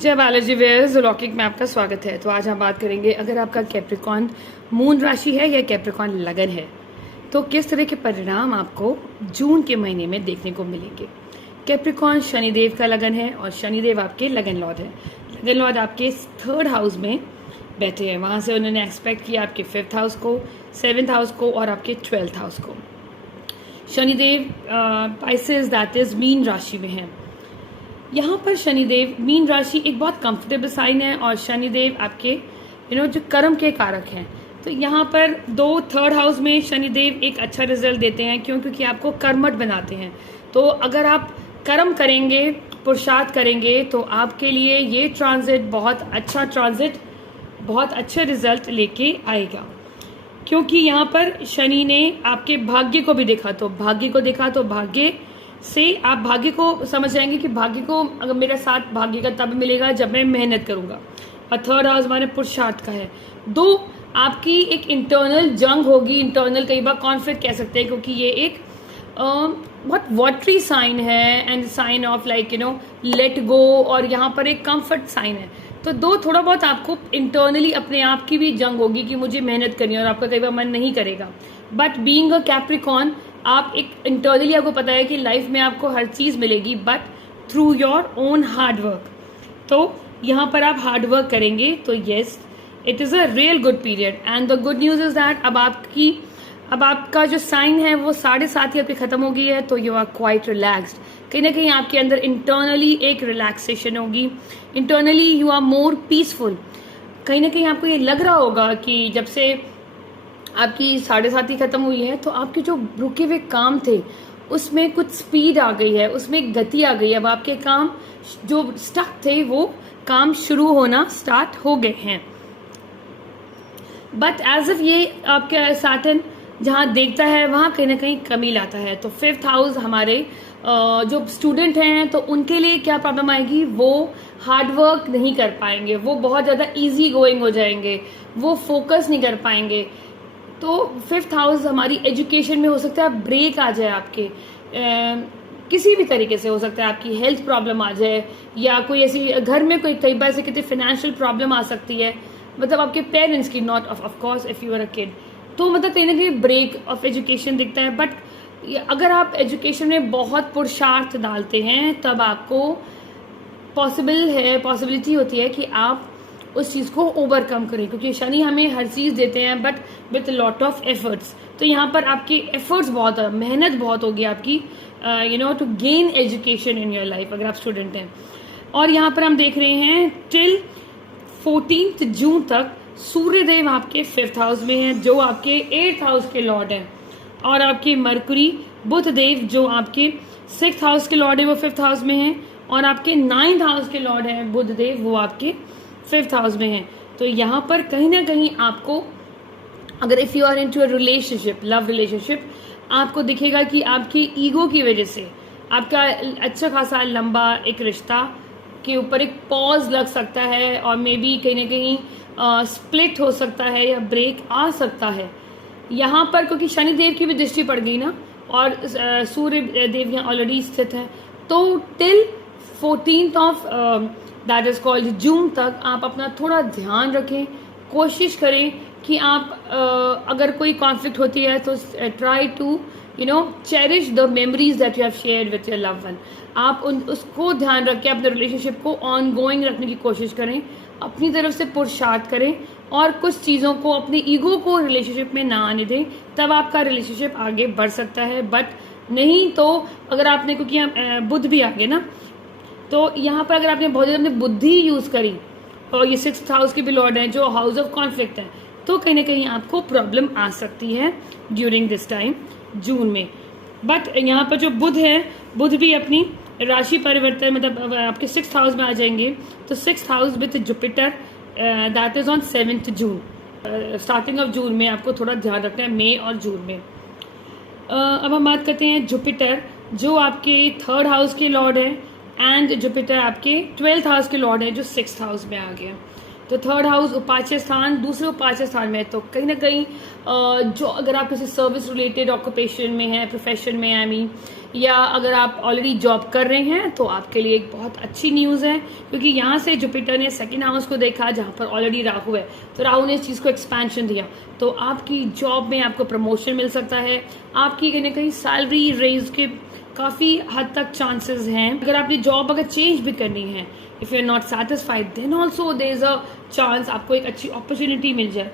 जय बालाजी वेयर्स लौकिक में आपका स्वागत है। तो आज हम बात करेंगे, अगर आपका कैप्रिकॉन मून राशि है या कैप्रिकॉन लगन है तो किस तरह के परिणाम आपको जून के महीने में देखने को मिलेंगे। कैप्रिकॉन शनिदेव का लगन है और शनिदेव आपके लगन लॉर्ड है। लगन लॉर्ड आपके 3rd हाउस में बैठे हैं, वहाँ से उन्होंने एक्सपेक्ट किया आपके 5th हाउस को, 7th हाउस को और आपके 12th हाउस को। Shanidev Pisces that is mean राशि में है। यहाँ पर शनिदेव मीन राशि एक बहुत कंफर्टेबल साइन है और शनिदेव आपके जो कर्म के कारक हैं। तो यहाँ पर 3rd हाउस में शनिदेव एक अच्छा रिजल्ट देते हैं, क्योंकि आपको कर्मठ बनाते हैं। तो अगर आप कर्म करेंगे, पुरुषार्थ करेंगे तो आपके लिए ये ट्रांजिट बहुत अच्छा ट्रांजिट, बहुत अच्छे रिजल्ट लेके आएगा। क्योंकि यहाँ पर शनि ने आपके भाग्य को भी देखा, तो भाग्य से आप भाग्य को समझ जाएंगे कि भाग्य को अगर मेरा साथ भाग्य का तब मिलेगा जब मैं मेहनत करूंगा। और 3rd हाउस हमारे पुरुषार्थ का है। आपकी एक इंटरनल जंग होगी, इंटरनल कई बार कॉन्फ्लिक्ट कह सकते हैं, क्योंकि ये एक बहुत वाटरी साइन है and sign of let go, और यहाँ पर एक कंफर्ट साइन है। तो थोड़ा बहुत आपको इंटरनली अपने आप की भी जंग होगी कि मुझे मेहनत करनी है और आपका कई बार मन नहीं करेगा। बट बीइंग अ कैप्रिकॉन, आप एक इंटरनली आपको पता है कि लाइफ में आपको हर चीज़ मिलेगी, but through your own hard work. तो यहाँ पर आप हार्ड वर्क करेंगे तो yes, it is a real good period. And the good news is that अब आपका जो साइन है वो 7:30 ही आपकी खत्म हो गई है, तो यू आर क्वाइट रिलैक्स्ड। कहीं ना कहीं आपके अंदर इंटरनली एक रिलैक्सेशन होगी, internally you are more peaceful. कहीं ना कहीं आपको ये लग रहा होगा कि जब से आपकी 7:30 ही खत्म हुई है तो आपके जो रुके हुए काम थे उसमें कुछ स्पीड आ गई है, उसमें गति आ गई है। अब आपके काम जो स्टक थे वो काम शुरू होना स्टार्ट हो गए हैं। बट एज इफ ये आपके सैटर्न जहाँ देखता है वहाँ कहीं ना कहीं कमी लाता है। तो 5th हाउस हमारे जो स्टूडेंट हैं तो उनके लिए क्या प्रॉब्लम आएगी, वो हार्ड वर्क नहीं कर पाएंगे, वो बहुत ज़्यादा इजी गोइंग हो जाएंगे, वो फोकस नहीं कर पाएंगे। तो 5th हाउस हमारी एजुकेशन में हो सकता है ब्रेक आ जाए आपके, किसी भी तरीके से हो सकता है आपकी हेल्थ प्रॉब्लम आ जाए, या कोई ऐसी घर में कोई कई बार से कितनी फाइनेंशियल प्रॉब्लम आ सकती है, मतलब आपके पेरेंट्स की, not of course if you are a kid. तो मतलब कहीं ना कहीं ब्रेक ऑफ एजुकेशन दिखता है। बट अगर आप एजुकेशन में बहुत पुरुषार्थ डालते हैं तब आपको पॉसिबिलिटी होती है कि आप उस चीज़ को ओवरकम करें, क्योंकि शनि हमें हर चीज़ देते हैं but with lot of efforts. तो यहाँ पर आपकी एफर्ट्स बहुत, मेहनत बहुत होगी आपकी to gain education in your life, अगर आप स्टूडेंट हैं। और यहाँ पर हम देख रहे हैं टिल 14 जून तक सूर्यदेव आपके 5th हाउस में हैं, जो आपके 8th हाउस के लॉर्ड हैं, और आपके मरकुरी बुध देव जो आपके 6th हाउस के लॉर्ड है वो 5th हाउस में हैं, और आपके 9th हाउस के लॉर्ड हैं बुध देव, वो आपके 5th हाउस में हैं। तो यहाँ पर कहीं ना कहीं आपको, अगर if you are in to a relationship, love relationship, आपको दिखेगा कि आपकी ईगो की वजह से आपका अच्छा खासा लंबा एक रिश्ता के ऊपर एक पॉज लग सकता है, और मे बी कहीं ना कहीं स्प्लिट हो सकता है या ब्रेक आ सकता है यहाँ पर, क्योंकि शनिदेव की भी दृष्टि पड़ गई ना, और सूर्य देव यहाँ ऑलरेडी स्थित है। तो till 14th of that is called June तक आप अपना थोड़ा ध्यान रखें, कोशिश करें कि आप अगर कोई कॉन्फ्लिक्ट होती है तो try to cherish the memories that you have shared with your loved one. आप उसको ध्यान रख के अपने रिलेशनशिप को ऑन गोइंग रखने की कोशिश करें, अपनी तरफ से पुरुषार्थ करें, और कुछ चीज़ों को, अपनी ईगो को रिलेशनशिप में ना आने दें, तब आपका रिलेशनशिप आगे बढ़ सकता है। बट नहीं तो अगर आपने, क्योंकि बुध भी आगे ना, तो यहाँ पर अगर आपने बहुत ज़्यादा अपनी बुद्धि यूज़ करी, और ये 6th हाउस के भी लॉर्ड हैं जो हाउस ऑफ कॉन्फ्लिक्ट है, तो कहीं ना कहीं आपको प्रॉब्लम आ सकती है ड्यूरिंग दिस टाइम जून में। बट यहाँ पर जो बुध है, बुध भी अपनी राशि परिवर्तन, मतलब आपके 6th हाउस में आ जाएंगे। तो 6th house with Jupiter that is on 7th June, starting of June में आपको थोड़ा ध्यान रखना है, मई और जून में। अब हम बात करते हैं जुपिटर, जो आपके 3rd हाउस के लॉर्ड है, एंड जुपिटर आपके 12th हाउस के लॉर्ड है जो 6th हाउस में आ गया। तो थर्ड हाउस उपाच्य स्थान, दूसरे उपाच्य स्थान में, तो कहीं ना कहीं जो अगर आप किसी सर्विस रिलेटेड ऑक्यूपेशन में हैं, प्रोफेशन में आई मीन, या अगर आप ऑलरेडी जॉब कर रहे हैं तो आपके लिए एक बहुत अच्छी न्यूज़ है, क्योंकि यहाँ से जुपिटर ने सेकंड हाउस को देखा जहाँ पर ऑलरेडी राहु है, तो राहु ने इस चीज़ को एक्सपेंशन दिया, तो आपकी जॉब में आपको प्रमोशन मिल सकता है, आपकी कहीं ना कहीं सैलरी रेज के काफ़ी हद तक चांसेस हैं। अगर आपने जॉब अगर चेंज भी करनी है, if you are not satisfied, then also there is a chance आपको एक अच्छी अपॉर्चुनिटी मिल जाए।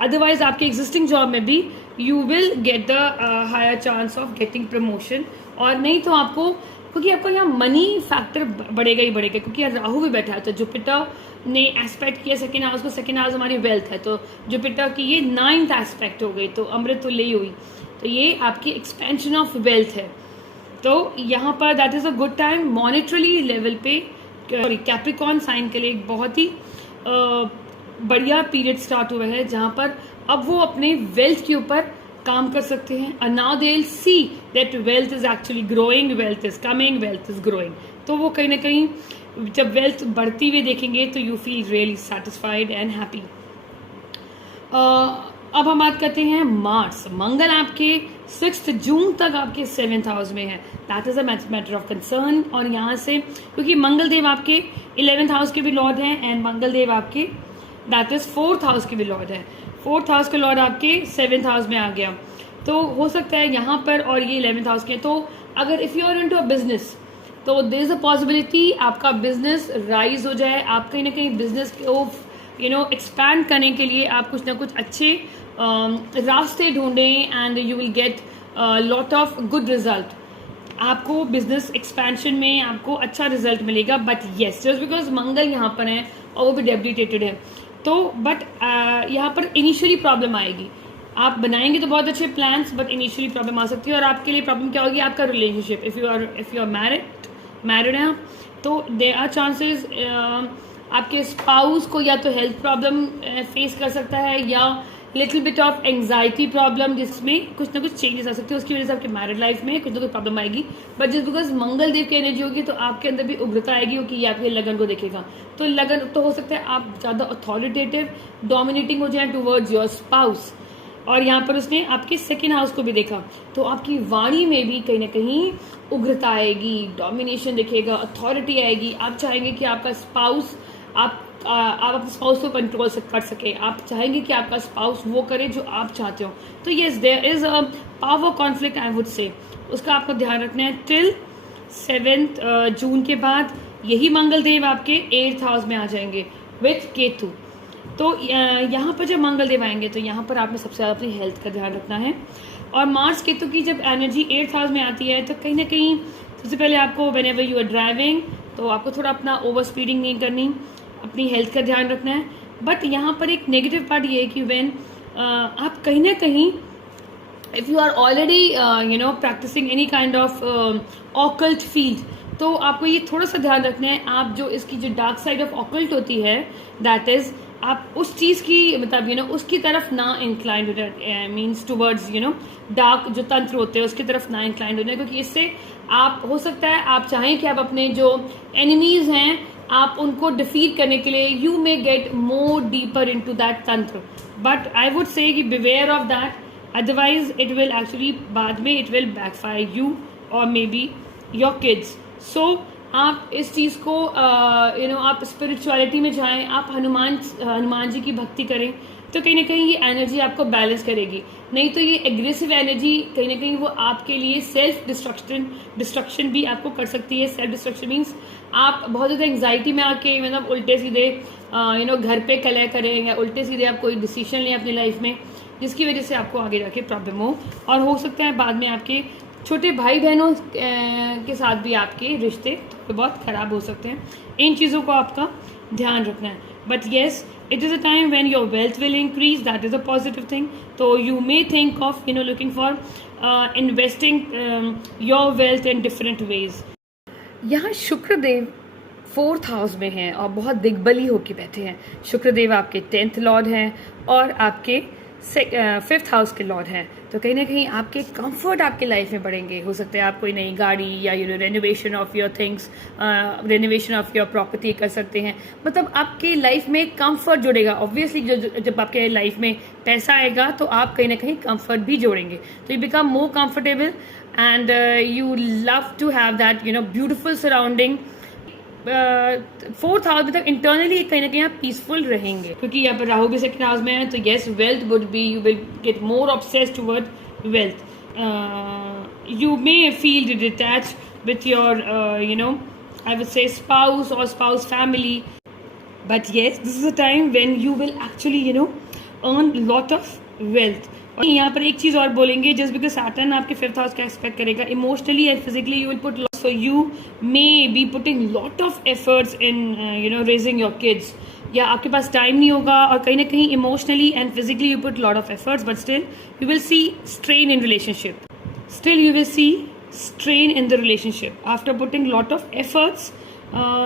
अदरवाइज आपके एग्जिस्टिंग जॉब में भी you will get the higher chance of getting promotion, और नहीं तो आपको, क्योंकि आपको यहाँ मनी फैक्टर बढ़ेगा ही बढ़ेगा, क्योंकि यहाँ राहु भी बैठा है, तो जुपिटर ने एस्पेक्ट किया सेकेंड हाउस को, सेकेंड हाउस हमारी वेल्थ है, तो जुपिटर की ये 9th एस्पेक्ट हो गई, तो अमृत तुल्य ही हुई, तो ये आपकी एक्सपेंशन ऑफ वेल्थ है। तो यहाँ पर that is a good time monetary level पे कैप्रिकॉर्न साइन के लिए एक बहुत ही बढ़िया पीरियड स्टार्ट हुआ है, जहाँ पर अब वो अपने वेल्थ के ऊपर काम कर सकते हैं, and now they'll see that wealth is actually growing, wealth is coming, wealth is growing। तो वो कहीं ना कहीं जब वेल्थ बढ़ती हुई देखेंगे तो you feel really satisfied and happy. अब हम बात करते हैं मार्स। मंगल आपके 6 जून तक आपके 7th हाउस में है, that is a matter of concern, और यहाँ से क्योंकि मंगल देव आपके 11th हाउस के भी लॉर्ड हैं, एंड मंगल देव आपके दैट इज 4th हाउस के भी लॉर्ड है, 4th हाउस का लॉर्ड आपके 7th हाउस में आ गया, तो हो सकता है यहाँ पर, और ये 11th हाउस के, तो अगर if you are into a business तो देयर इज अ पॉसिबिलिटी आपका बिजनेस राइज हो जाए, आप कहीं ना कहीं बिजनेस को एक्सपैंड करने के लिए आप कुछ ना कुछ अच्छे रास्ते ढूंढें, and you will get lot of good result. आपको बिजनेस एक्सपेंशन में आपको अच्छा रिजल्ट मिलेगा, बट येस जस्ट बिकॉज मंगल यहाँ पर है और वो भी डेबिलिटेटेड है, तो बट यहाँ पर इनिशियली प्रॉब्लम आएगी। आप बनाएंगे तो बहुत अच्छे प्लान्स, बट इनिशियली प्रॉब्लम आ सकती है, और आपके लिए प्रॉब्लम क्या होगी, आपका relationship. If you are married हैं तो देयर आर चांसेस आपके स्पाउस को या तो हेल्थ प्रॉब्लम फेस कर सकता है, या little bit of anxiety problem, जिसमें कुछ ना कुछ चेंजेस आ सकते हैं, उसकी वजह से आपके मैरिड लाइफ में कुछ ना कुछ प्रॉब्लम आएगी। बट जस्ट बिकॉज मंगल देव की एनर्जी होगी तो आपके अंदर भी उग्रता आएगी, क्योंकि ये आपके लगन को देखेगा, तो लगन तो हो सकता है आप ज़्यादा अथॉरिटेटिव डोमिनेटिंग हो जाए टूवर्ड्स योर स्पाउस, और यहाँ पर उसने आपके 2nd हाउस को भी देखा, तो आपकी वाणी में भी कहीं ना कहीं उग्रता आएगी, डोमिनेशन दिखेगा, अथॉरिटी आएगी। आप चाहेंगे कि आपका स्पाउस आप अपने स्पाउस को कंट्रोल कर सके, आप चाहेंगे कि आपका स्पाउस वो करे जो आप चाहते हो, तो yes there is a power conflict I would say, उसका आपको ध्यान रखना है। टिल 7th जून के बाद यही मंगल देव आपके 8th हाउस में आ जाएंगे विथ केतु, तो यहाँ पर जब मंगल देव आएंगे तो यहाँ पर आपने सबसे ज़्यादा अपनी हेल्थ का ध्यान रखना है। और मार्स केतु की जब एनर्जी 8th हाउस में आती है तो कहीं ना कहीं सबसे पहले आपको whenever you are driving तो आपको थोड़ा अपना ओवर स्पीडिंग नहीं करनी, अपनी हेल्थ का ध्यान रखना है। बट यहाँ पर एक नेगेटिव पार्ट ये है कि व्हेन आप कहीं ना कहीं if you are already practising any kind of occult field, तो आपको ये थोड़ा सा ध्यान रखना है, आप जो इसकी जो डार्क साइड ऑफ ऑकल्ट होती है दैट इज आप उस चीज़ की मतलब उसकी तरफ ना इंक्लाइंड हो जाए, मीन्स टूवर्ड्स डार्क जो तंत्र होते हैं उसकी तरफ ना इंक्लाइंड हो जाए, क्योंकि इससे आप हो सकता है आप चाहें कि आप अपने जो एनिमीज हैं आप उनको डिफीट करने के लिए you may get more deeper in to that tantra, but I would say कि beware of that, otherwise it will actually बाद में इट विल बैकफायर यू और may be your kids. So आप इस चीज़ को आप स्पिरिचुअलिटी में जाएं, आप हनुमान जी की भक्ति करें, तो कहीं ना कहीं ये एनर्जी आपको बैलेंस करेगी। नहीं तो ये एग्रेसिव एनर्जी कहीं ना कहीं वो आपके लिए सेल्फ डिस्ट्रक्शन भी आपको कर सकती है। सेल्फ डिस्ट्रक्शन मीन्स आप बहुत ज़्यादा एंग्जाइटी में आके मतलब उल्टे सीधे घर पे कलह करें या उल्टे सीधे आप कोई डिसीजन लें अपनी लाइफ में, जिसकी वजह से आपको आगे जाके प्रॉब्लम हो, और हो सकता है बाद में आपके छोटे भाई बहनों के साथ भी आपके रिश्ते तो बहुत ख़राब हो सकते हैं। इन चीज़ों को आपका ध्यान रखना है। But yes it is a time when your wealth will increase, that is a positive thing. तो you may think of looking for investing your wealth in different ways. यहाँ शुक्रदेव 4th हाउस में हैं और बहुत दिग्बली होके बैठे हैं। शुक्रदेव आपके 10th लॉर्ड हैं और आपके 5th हाउस के लॉर्ड हैं, तो कहीं ना कहीं आपके कंफर्ट आपके लाइफ में बढ़ेंगे। हो सकता है आप कोई नई गाड़ी या renovation of your things, renovation of your property कर सकते हैं। मतलब आपकी लाइफ में कंफर्ट जुड़ेगा। ऑब्वियसली जब आपके लाइफ में पैसा आएगा तो आप कहीं ना कहीं कंफर्ट भी जोड़ेंगे, तो you become more comfortable and you love to have that beautiful surrounding. 4th house मतलब इंटरनली कहीं ना कहीं आप पीसफुल रहेंगे, क्योंकि यहाँ पर राहु भी 2nd हाउस में है। तो yes, wealth would be, you will get more obsessed toward wealth. You may feel detach with your I would say spouse और spouse family, but yes this is a time when you will actually earn lot of wealth. और यहाँ पर एक चीज और बोलेंगे, just because Saturn आपके 5th house का एक्सपेक्ट करेगा, emotionally and physically you will put lot, so you may be putting lot of efforts in raising your kids, या आपके पास टाइम नहीं होगा और कहीं ना कहीं emotionally and physically you put lot of efforts, but still you will see strain in relationship, still you will see strain in the relationship after putting lot of efforts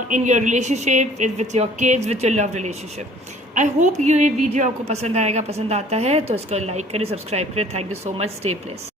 in your relationship with your kids, with your love relationship. I hope ये video आपको पसंद आएगा। पसंद आता है तो इसको like करें, सब्सक्राइब करें। Thank you so much, stay blessed.